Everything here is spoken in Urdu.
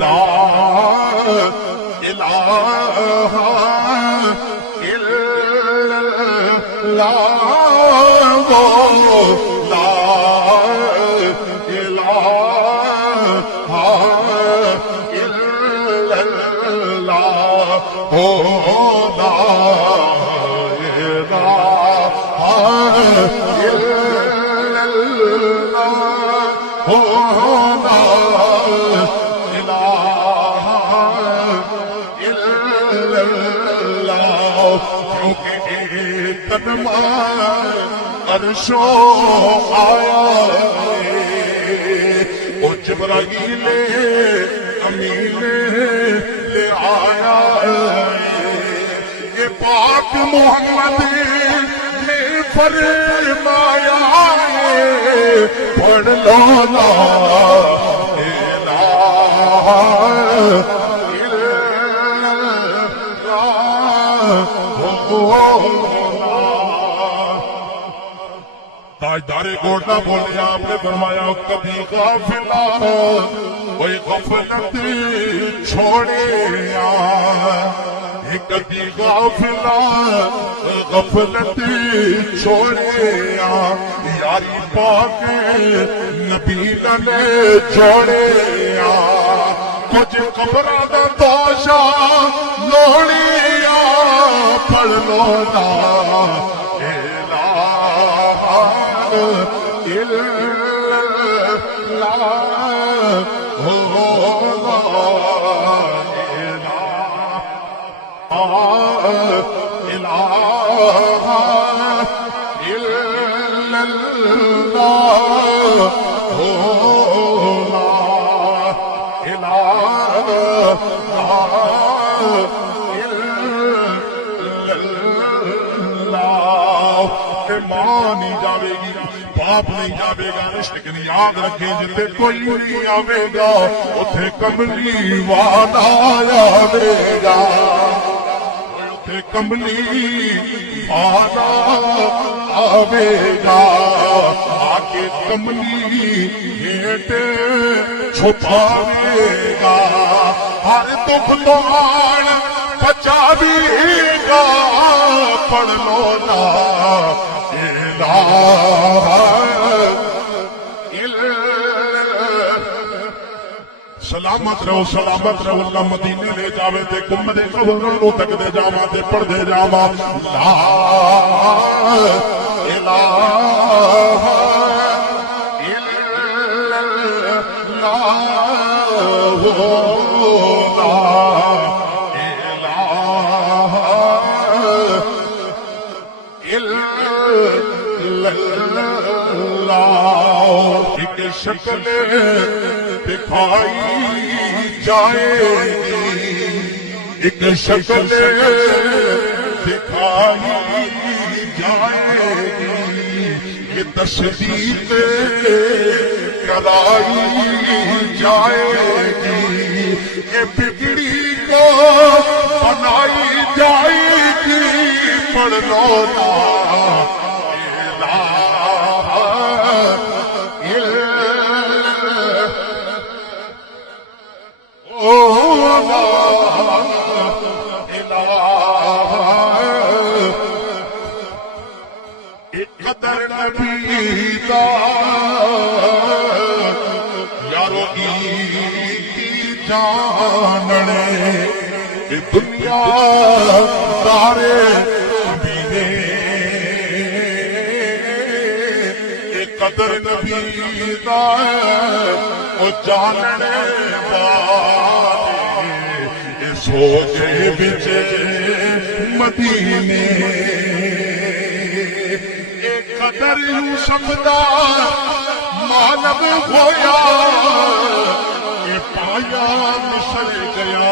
لا الہ الا اللہ لا الہ الا اللہ لا عرشو آیا او جبرائیل امین لے آیا یہ پاک محمد نے فرمایا پڑھ لو لا الہ تاجدار گوڑا بولے آپ نے فرمایا کبھی غافلہ کوئی غفلت چھوڑے کبھی غافلہ غفلت چھوڑے یاری پاک نبی نے جوڑے کچھ قبرہ دا توشا لوڑیا پڑھ لو لا ماں نہیں جاوے گی باپ نہیں جاوے گا رشک نہیں یاد رکھیں جتے کوئی نہیں آوے گا اتھے کملی والا آوے گا اتھے کملی والا آوے گا آکے کملی ہیٹے چھپاوے گا ہر دکھ دوان بچاوے گا پڑھ لو لا سلامت رہو اللہ مدینے لے جاوے تے کم دے قبروں تک دے جاواں تے پڑھ دے جاواں لا الہ الا اللہ ایک شکل دکھائی جائے گی ایک شکل دکھائی جائے گی یہ تصدیق کرائی جائے گی یہ بگڑی کو بنائی جائے گی پڑھ لو لا قدر نبی دا یارو کی جاننے دنیا دارے بینے قدر نبی دا او جاننے والے سوچے بچے مدینے قدر یوسف دا مانب ہویا یہ پایا مصر گیا